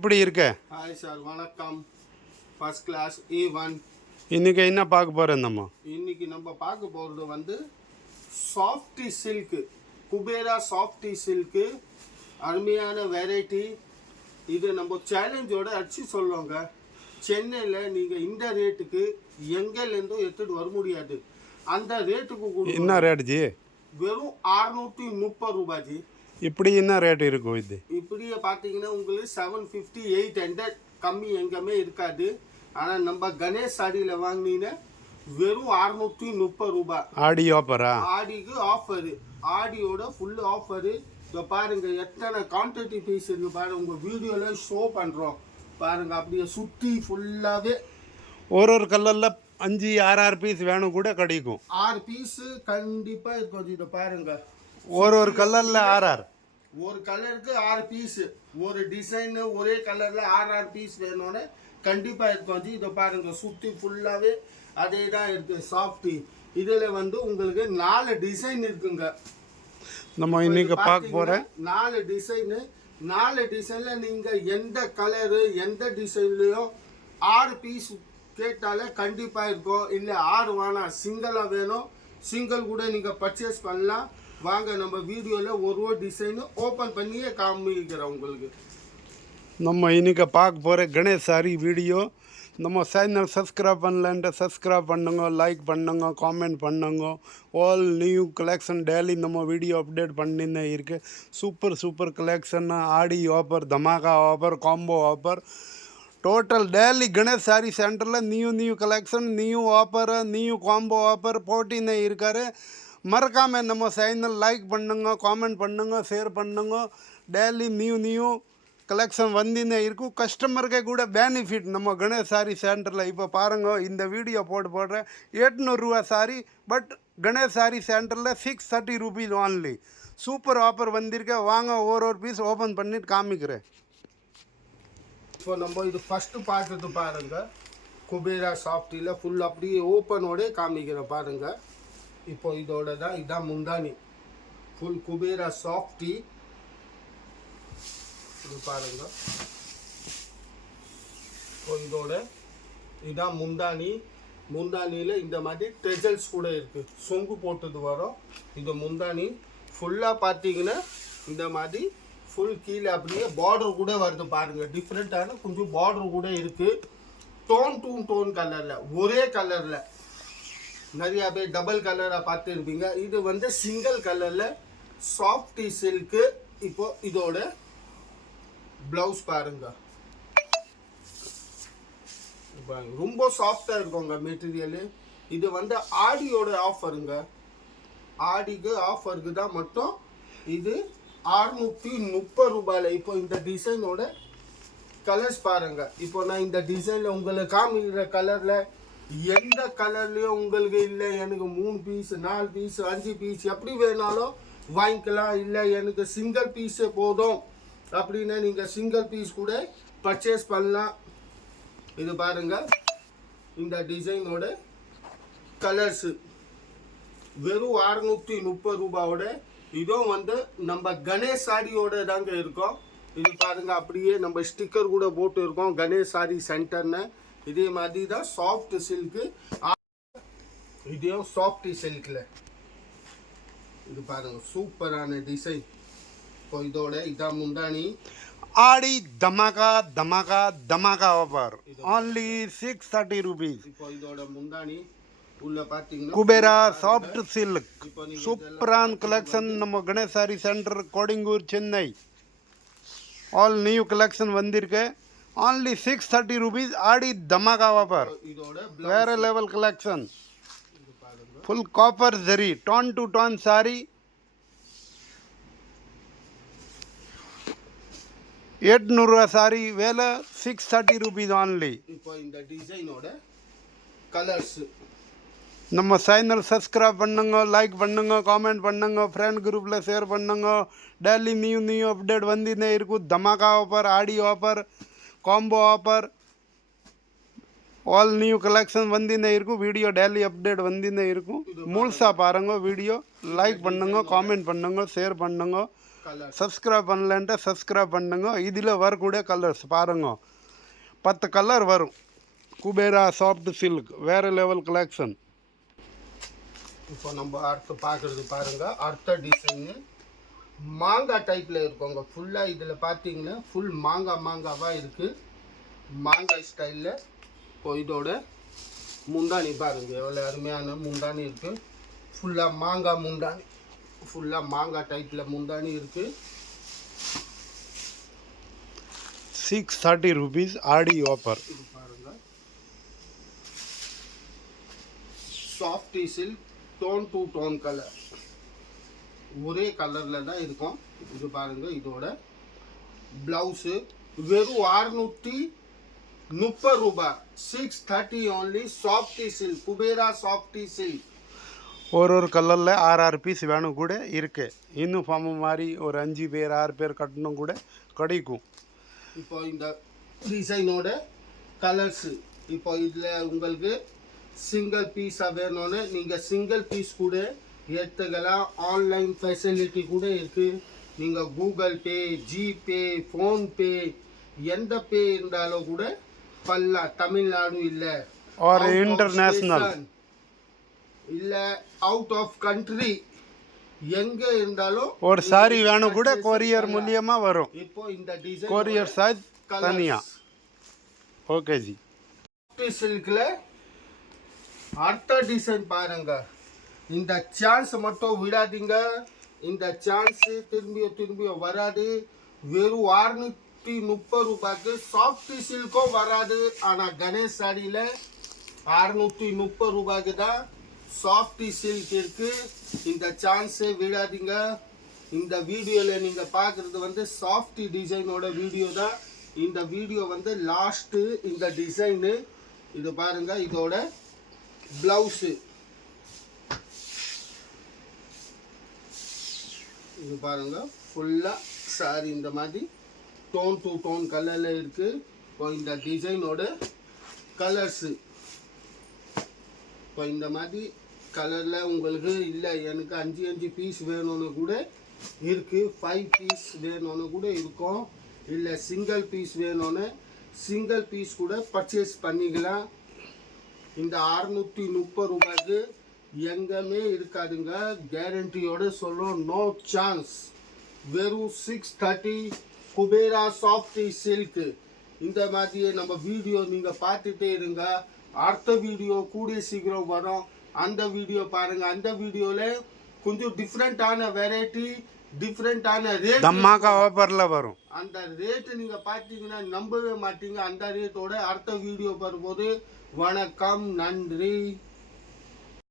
எப்படி இருக்க? Hi sir, வணக்கம். First class A1. இன்னைக்கு என்ன பார்க்க போகிறோம் நம்ம? இன்னைக்கு நம்ம பார்க்க போகிறது வந்து softy silk, Kubera softy silk. அருமையான வெரைட்டி. இது நம்ம சேலஞ்சோட அடிச்சு சொல்லுவாங்க. சென்னையில் நீங்கள் இந்த ரேட்டுக்கு எங்கேருந்தும் எடுத்துகிட்டு வர முடியாது. அந்த ரேட்டுக்கு கூட என்ன ரேட் ஜி? வெறும் 630 ரூபாய். இப்படி என்ன ரேட் இருக்கும் இது? இப்படியே பார்த்தீங்கன்னா உங்களுக்கு 750 800 கம்மி எங்கேயுமே இருக்காது. ஆனால் நம்ம கணேஷ் சாரியில் வாங்கினீங்கன்னா வெறும் 630 ரூபாய். ஆடி ஆஃபரா? ஆடிக்கு ஆஃபரு, ஆடியோட ஃபுல் ஆஃபரு. இப்போ பாருங்க எத்தனை குவான்டிட்டி பீஸ் இருக்கு பாருங்க. உங்கள் வீடியோவில் ஷோ பண்ணுறோம் பாருங்க. அப்படியே சுற்றி ஃபுல்லாகவே ஒரு கலரில் 5-6 பீஸ் வேணும் கூட கிடைக்கும். 6 பீஸு கண்டிப்பாக இருக்கும். இதை பாருங்க, ஒரு கலரில் 6 ஒரு கலருக்கு 6 பீஸு. ஒரு டிசைனு ஒரே கலரில் 6 பீஸ் வேணும்னு கண்டிப்பாக இருக்கும். இதை பாருங்க சுற்றி ஃபுல்லாகவே அதே தான் இருக்குது சாஃப்டி. இதில் வந்து உங்களுக்கு 4 டிசைன் இருக்குங்க. நம்ம இன்னைக்கு பார்க்க போகிறேன் 4 டிசைனு. 4 டிசைனில் நீங்கள் எந்த கலரு எந்த டிசைன்லேயும் 6 பீஸ் கேட்டாலே கண்டிப்பாக இருக்கும். இல்லை 6 வேணாம், சிங்கிளாக வேணும், சிங்கிள் கூட நீங்கள் பர்ச்சேஸ் பண்ணலாம். வாங்க நம்ம வீடியோவில் ஒரு டிசைனு ஓப்பன் பண்ணியே காமிக்கிறேன் உங்களுக்கு. நம்ம இன்னைக்கு பார்க்க போகிற கணேஷ் சாரி வீடியோ. நம்ம சேனல் சப்ஸ்கிரைப் பண்ணலன்ட்டு சப்ஸ்கிரைப் பண்ணுங்க, லைக் பண்ணுங்க, காமெண்ட் பண்ணுங்க. ஆல் நியூ கலெக்ஷன் டெய்லி நம்ம வீடியோ அப்டேட் பண்ணின்னு இருக்குது. சூப்பர் கலெக்ஷன், ஆடி ஆஃபர், தமாகா offer, combo offer, total daily Ganesh sari சென்டரில் new collection, new offer, new combo offer போட்டின்னு இருக்காரு. மறக்காமல் நம்ம சேனல் லைக் பண்ணுங்க, காமெண்ட் பண்ணுங்க, ஷேர் பண்ணுங்க. டெய்லி நியூ கலெக்ஷன் வந்துன்னே இருக்கும். கஸ்டமருக்கு கூட பெனிஃபிட் நம்ம கணேஷ் சாரி சென்டரில். இப்போ பாருங்கள், இந்த வீடியோ போடுறேன் 800 ரூபா சாரி. பட் கணேஷ் சாரி சென்டரில் 630 ரூபீஸ் ஒன்லி. சூப்பர் ஆஃபர் வந்திருக்கேன். வாங்க ஒரு பீஸ் ஓப்பன் பண்ணிட்டு காமிக்கிறேன். இப்போ நம்ம இது ஃபஸ்ட்டு பார்த்துட்டு பாருங்க. குபேரா சாஃப்டியில் ஃபுல் அப்படியே ஓப்பனோட காமிக்கிறேன் பாருங்க. இப்போ இதோட தான் இதான் முந்தானி. Full Kubera softy. இது பாருங்க. இப்போ இதோட இதான் முந்தானி. முந்தானியில் இந்த மாதிரி டெசல்ஸ் கூட இருக்குது. சொங்கு போட்டது வரும். இது முந்தானி ஃபுல்லாக பார்த்தீங்கன்னா இந்த மாதிரி ஃபுல் கீழே அப்படியே பார்டர் கூட வருது பாருங்க. டிஃப்ரெண்ட்டான கொஞ்சம் பார்டர் கூட இருக்குது. டோன் கலரில், ஒரே கலரில். நிறையா பேர் டபுள் கலராக பார்த்துருப்பீங்க. இது வந்து சிங்கிள் கலரில் சாஃப்டி சில்க்கு. இப்போ இதோட ப்ளவுஸ் பாருங்க. ரொம்ப சாஃப்டாக இருக்குங்க மெட்டீரியலு. இது வந்து ஆடியோட ஆஃபருங்க. ஆடிக்கு ஆஃபருக்கு தான் மட்டும் இது 630 ரூபாயில். இப்போ இந்த டிசைனோட கலர்ஸ் பாருங்க. இப்போ நான் இந்த டிசைனில் உங்களுக்கு காமிக்கிற கலரில் எந்த கலர்லேயும் உங்களுக்கு இல்லை எனக்கு 3 பீஸ் 4 பீஸ் 5 பீஸ் எப்படி வேணாலும் வாங்கிக்கலாம். இல்லை எனக்கு சிங்கிள் பீஸே போதும் அப்படின்னா நீங்கள் சிங்கிள் பீஸ் கூட பர்ச்சேஸ் பண்ணலாம். இது பாருங்க, இந்த டிசைனோட கலர்ஸு வெறும் 630 ரூபாயோட. இதுவும் வந்து நம்ம கணேஷ் சாரியோட தாங்க இருக்கும். இது பாருங்க, அப்படியே நம்ம ஸ்டிக்கர் கூட போட்டு இருக்கோம் கணேஷ் சாரி சென்டர்னு. இதே மாதிரி தான் சாஃப்ட் சில்க்கு. இதையும் சாஃப்ட் சில்கில் இது பாருங்க சூப்பரான டிசைன். இப்போ இதோட இதான் முந்தானி. ஆடி தமாகா ஆஃபர் only 630 rupees. இப்போ இதோட முந்தானி உள்ள பார்த்தீங்கன்னா குபேரா சாஃப்ட் சில்க் சூப்பரான கலெக்ஷன். நம்ம கணேஷ் சாரி சென்டர், கோடிங்கூர், சென்னை. ஆல் நியூ கலெக்ஷன் வந்திருக்கு. only 630 rupees. ஆடி தமாகா ஆஃபர், வேற level collection. Full copper zari, tone to tone sari. 800 ரூபா சாரி வேலை 630 rupees only. இப்போ இந்த டிசைனோட கலர்ஸ். நம்ம சேனல் சப்ஸ்கிரைப் பண்ணுங்க, லைக் பண்ணுங்க, காமெண்ட் பண்ணுங்க, ஃப்ரெண்ட் குரூப்பில் ஷேர் பண்ணுங்க. டெய்லி நியூ அப்டேட் வந்துன்னே இருக்கும். தமாகா offer, Aadi offer, combo offer, all new collection வந்துன்னே இருக்கும். வீடியோ டெய்லி அப்டேட் வந்துன்னே இருக்கும். முழுசாக பாருங்க வீடியோ. லைக் பண்ணுங்க, காமெண்ட் பண்ணுங்க, ஷேர் பண்ணுங்க. கலர் சப்ஸ்கிரைப் பண்ணலன்ட்டு சப்ஸ்கிரைப் பண்ணுங்க. இதில் வரக்கூடிய கலர்ஸ் பாருங்க, 10 கலர் வரும். குபேரா சாஃப்ட் சில்க் வேறு லெவல் கலெக்ஷன். இப்போ நம்ம அடுத்து பார்க்குறது பாருங்க, அடுத்த டிசைனு மாங்காய் டைப்பில் இருக்கோங்க. ஃபுல்லாக இதில் பார்த்தீங்கன்னா ஃபுல் மாங்காவாக இருக்குது, மாங்காய் ஸ்டைலில். இப்போ இதோட முந்தானி பாருங்க எவ்வளோ அருமையான முந்தானி இருக்குது. ஃபுல்லாக மாங்காய் முந்தானி, ஃபுல்லாக மாங்காய் டைப்பில் முந்தானி இருக்குது. 630 rupees ஆடி ஆஃபர். இது பாருங்க, softy silk tone to tone colour, ஒரே கலரில் தான் இருக்கும். இது பாருங்க, இதோட ப்ளவுஸு வெறும் 630 ரூபாய். 630 only. Softy silk, Kubera softy silk. ஒரு கலரில் 6 பீஸ் வேணும் கூட இருக்கு. இன்னும் ஃபார்ம் மாதிரி ஒரு 5 பேர் 6 பேர் கட்டணும் கூட கிடைக்கும். இப்போ இந்த டிசைனோட கலர்ஸு, இப்போ இதில் உங்களுக்கு சிங்கிள் பீஸாக வேணும்னு நீங்கள் சிங்கிள் பீஸ் கூட எடுத்துக்கலாம். ஆன்லைன் ஃபெசிலிட்டி கூட இருக்குது. நீங்கள் கூகுள் பே, ஜிபே, ஃபோன்பே எந்த பே இருந்தாலும் கூட பண்ணலாம். தமிழ்நாடு இல்லை, ஒரு இன்டர்நேஷ்னல் இல்லை அவுட் ஆஃப் கண்ட்ரி எங்கே இருந்தாலும் ஒரு சாரி வேணும் கூட கொரியர் மூலியமாக வரும். இப்போ இந்த டிசைன் கொரியர் சார்ஜ் தனியாக. ஓகே ஜி. சில்கில் அடுத்த டிசைன் பாருங்க. இந்த சான்ஸ் மட்டும் விடாதீங்க. இந்த சான்ஸ் திரும்பியும் வராது. வெறும் 630 ரூபாய்க்கு சாஃப்ட் சில்க்கும் வராது. ஆனால் கணேஷ் சாரியில் 630 ரூபாய்க்கு தான் சாஃப்ட் சில்க் இருக்கு. இந்த சான்ஸை விடாதீங்க. இந்த வீடியோவில் நீங்கள் பார்க்குறது வந்து சாஃப்ட் டிசைனோட வீடியோ தான். இந்த வீடியோ வந்து லாஸ்ட்டு இந்த டிசைனு. இது பாருங்க, இதோட ப்ளவுஸு இது பாருங்க, ஃபுல்லாக சாரி இந்த மாதிரி டோன் டு டோன் கலரில் இருக்குது. இப்போ இந்த டிசைனோட கலர்ஸு, இப்போ இந்த மாதிரி கலரில் உங்களுக்கு இல்லை எனக்கு 5 பீஸ் வேணும்னு கூட இருக்குது, 5 பீஸ் வேணும்னு கூட இருக்கும். இல்லை சிங்கிள் பீஸ் வேணும்னு சிங்கிள் பீஸ் கூட பர்ச்சேஸ் பண்ணிக்கலாம். இந்த 630 ரூபாய்க்கு எங்கேயுமே இருக்காதுங்க. கேரண்டியோடு சொல்கிறோம், நோ சான்ஸ். வெறும் 630 குபேரா சாஃப்டி சில்க். இந்த மாதிரியே நம்ம வீடியோ நீங்கள் பார்த்துட்டே இருங்க. அடுத்த வீடியோ கூடிய சீக்கிரம் வரும், அந்த வீடியோ பாருங்கள். அந்த வீடியோவில் கொஞ்சம் டிஃப்ரெண்ட்டான வெரைட்டி, டிஃப்ரெண்ட்டான ரேட் தம்மாக்கா ஆஃபரில் வரும். அந்த ரேட்டு நீங்கள் பார்த்தீங்கன்னா நம்பவே மாட்டீங்க. அந்த ரேட்டோட அடுத்த வீடியோ வரும்போது வணக்கம், நன்றி.